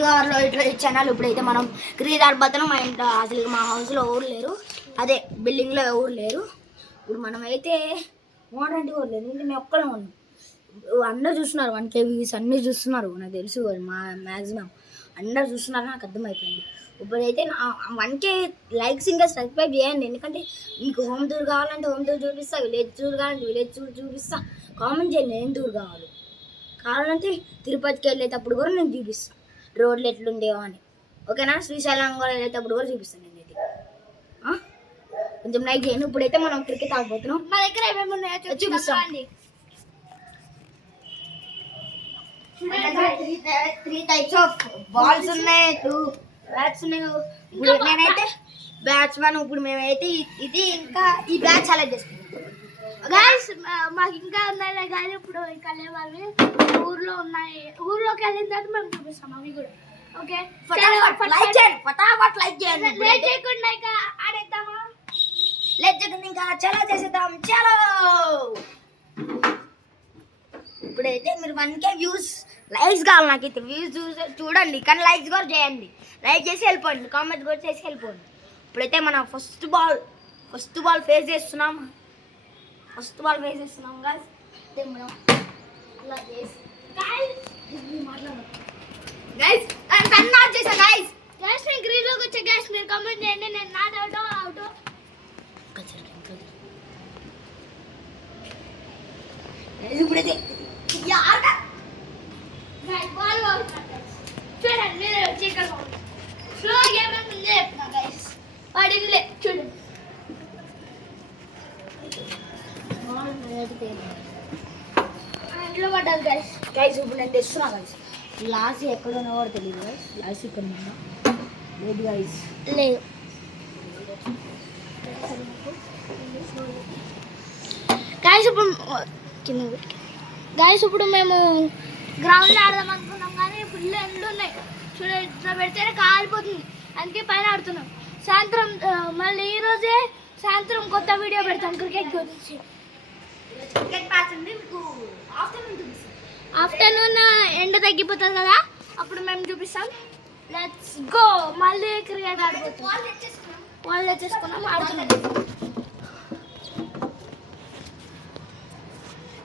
ఇట్లా ఛానల్ ఇప్పుడైతే మనం క్రీడార్ బతనం మా ఇంట్లో అసలు మా హౌస్లో ఎవరు లేరు, అదే బిల్డింగ్లో ఎవరు లేరు. ఇప్పుడు మనం అయితే మోడర్న్ ఎవరు లేదు, మేము ఒక్కడే ఉన్నాం. అందరూ చూస్తున్నారు, 1K వ్యూస్ అన్నీ చూస్తున్నారు, నాకు తెలుసు మా మ్యాక్సిమం అందరూ చూస్తున్నారు, నాకు అర్థమైపోయింది. ఇప్పుడైతే 1K లైక్స్ ఇంకా సబ్స్క్రైబ్ చేయండి, ఎందుకంటే మీకు హోమ్ టూర్ కావాలంటే హోమ్ టూర్ చూపిస్తా, విలేజ్ టూర్ కావాలంటే విలేజ్ టూర్ చూపిస్తా. కామెంట్ చేయండి ఏం టూర్ కావాలంటే తిరుపతికి వెళ్ళేటప్పుడు కూడా నేను చూపిస్తాను రోడ్లు ఎట్లుండేవో అని, ఓకేనా? శ్రీశైలం కూడా వెళ్ళేటప్పుడు కూడా చూపిస్తాను నేనైతే. కొంచెం లైక్ చేయను. ఇప్పుడైతే మనం క్రికెట్ ఆడిపోతున్నాం, మా దగ్గర ఏమేమి ఉన్నాయో చూపిస్తాం. 3 types ఆఫ్ బాల్స్ ఉన్నాయి, 2 బ్యాట్స్ ఉన్నాయి. నేనైతే బ్యాట్స్మెన్. ఇప్పుడు మేమైతే ఇది ఇంకా ఈ బ్యాట్ సెలెక్ట్ చేసుకున్నాం గైస్. మాకు ఇంకా ఉన్నాయి కానీ ఇప్పుడు ఇంకా లేవాలి, ఊర్లో ఉన్నాయి. ఊర్లోకి వెళ్ళిన తర్వాత మేము చూపిస్తాం అవి కూడా, ఓకే? ఫటాఫట్ లైక్ చేయండి. లేట్ చేయకుండా ఇంకా ఆడేద్దామా? లేట్ చేయకుండా ఇంకా చలో చేసేద్దాం, చలో. ఇప్పుడైతే మీరు 1K వ్యూస్ లైక్స్ కావాలి నాకైతే. వ్యూస్ చూడండి కానీ లైక్స్ కూడా చేయండి, లైక్ చేసి వెళ్ళిపోండి, కామెంట్ కూడా చేసి వెళ్ళిపోండి. ఇప్పుడైతే మనం ఫస్ట్ బాల్ ఫేస్ చేస్తున్నాం గాయ్స్. అయితే మనం ఇలా చేసి గైస్ పెన్ ఆఫ్ చేసా గైస్. నేను గ్రీన్లోకి వచ్చా గైస్, మీరు కామెంట్ చేయండి నేను నాట్ అవుట్. ఇప్పుడైతే చూడండి మీరు చీకటి స్లో గేమ్ అని ముందే చెప్తున్నా గైస్, వాడిలే చూడండి. ఇంట్లో పడ్డారు గైస్. ఇప్పుడు నేను తెస్తున్నా గైస్. లాస్ట్ ఎక్కడ ఉన్నా కూడా తెలియదు గైస్. లాస్ట్ ఇక్కడ ఉన్నా లేదు గైస్, లేదు గైస్. ఇప్పుడు కింద గైస్ ఇప్పుడు మేము గ్రౌండ్లో ఆడదాం అనుకున్నాం కానీ ఫుల్ ఎండ్లు ఉన్నాయి, చూడండి ఇట్లా పెడితేనే కాలిపోతుంది, అందుకే పైన ఆడుతున్నాం. సాయంత్రం మళ్ళీ ఈరోజే సాయంత్రం కొత్త వీడియో పెడతాం క్రికెట్ గురించి. క్రికెట్ మ్యాచ్ ఉంది మీకు ఆఫ్టర్నూన్ ఎండ తగ్గిపోతుంది కదా, అప్పుడు మేము చూపిస్తాం. Let's go. మళ్ళీ క్రికెట్ ఆడిపోతాం. వాళ్ళు తెచ్చేసుకున్నాం, ఆడుతున్నాం.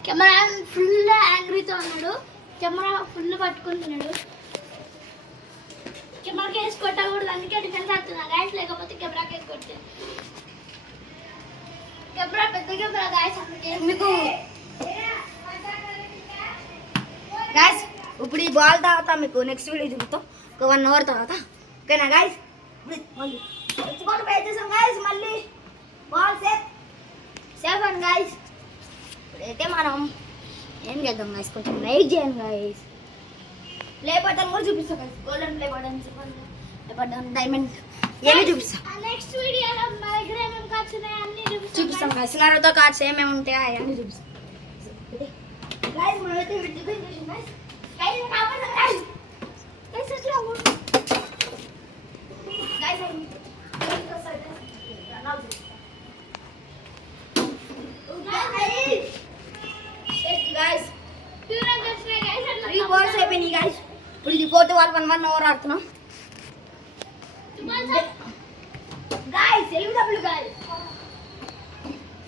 కెమెరా ఫుల్ యాంగ్రీతో ఉన్నాడు, కెమెరా ఫుల్ పట్టుకుంటున్నాడు. కెమెరా కేసు కొట్టకూడదు, అందుకే డిఫెన్స్ ఆడుతున్నా గాయస్, లేకపోతే కెమెరా కేసు కొట్టే. కెమెరా పెద్ద కెమెరా గాయస్ మీకు గాయస్. ఇప్పుడు ఈ బాల్ తర్వాత మీకు నెక్స్ట్ వీడియో చూపుతాం ఒక 1 hour తర్వాత, ఓకేనా గాయస్? మళ్ళీ చేసాం గాయస్, మళ్ళీ బాల్ సేఫ్ అండ్ గాయస్. ఇప్పుడైతే మనం ఏం చేద్దాం గాయస్, కొంచెం లైక్ చేయండి గాయస్. ప్లే బటన్ కూడా చూపిస్తాం guys, golden play button, diamond ఏమి చూపిస్తాం. నెక్స్ట్ వీడియోలో మా దగ్గర ఏమేమి కార్డ్స్ ఉన్నాయో అన్నీ చూపిస్తాం గాయస్. నాతో కార్డ్స్ ఏమేమి ఉంటాయో అవన్నీ చూపిస్తాం గాయస్. మనమైతే డిఫెండ్ చేసాం గాయస్. ఇప్పుడు ఇది 4th ball 1 hour ఆడుతున్నాం గాయస్. ఎలిమినబుల్ గాయస్,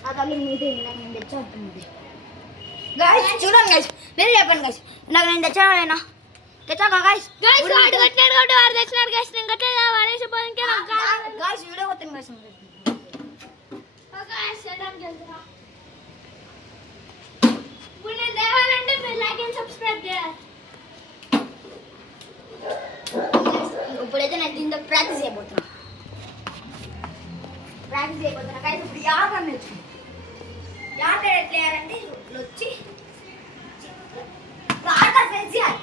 ఆ తల్లి మీదే నాకు నేను తెచ్చాడుతుంది గాయస్. చూడండి గాయస్, మీరు చెప్పండి గాయస్, నాకు నేను తెచ్చానా తెచ్చాక గాయస్. గాయస్ వాడు కట్టాడు కాబట్టి వాడు తెచ్చినాడు గాయస్, నేను కట్టేదా వాడేసి పోయింకే గాయస్. వీడియో కొట్టింది గాయస్. గాయస్ సెటప్ చేద్దాం. ఇప్పుడు నేను దేవాలంటే మీరు లైక్ అండ్ సబ్స్క్రైబ్ చేయాలి. ఇప్పుడైతే నేను దీంతో ప్రాక్టీస్ చేయబోతున్నా గాయస్. ఇప్పుడు యార్కర్ నేర్చుకున్నాను. యార్కర్ ఎట్లా వేయాలంటే వచ్చి యార్కర్ ఫేస్ చేయాలి.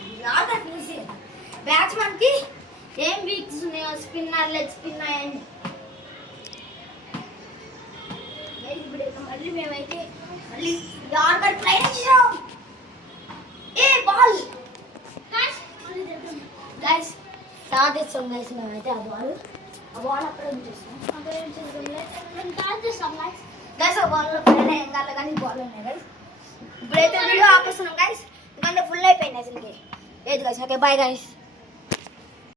బ్యాట్స్మెన్కి ఏం వీక్స్ ఉన్నాయో, స్పిన్నర్, లెగ్ స్పిన్నర్ అని. ఇప్పుడైతే మళ్ళీ మేమైతే మళ్ళీ యార్కర్ ట్రై చేసాం. ఏ బాల్ గాయస్ స్టార్ట్ చేస్తాం గాయస్. మేమైతే ఆ బాల్ అక్కడ చేస్తాం గాయస్. ఆ బాల్లో పైన ఏం కాదు కానీ బాల్ ఉన్నాయి గాయస్. ఇప్పుడైతే వీడియో ఆపేస్తున్నాం గాయస్, ఎందుకంటే ఫుల్ అయిపోయింది అసలుకి. లేదు గాయస్, ఓకే బాయ్ గాయస్.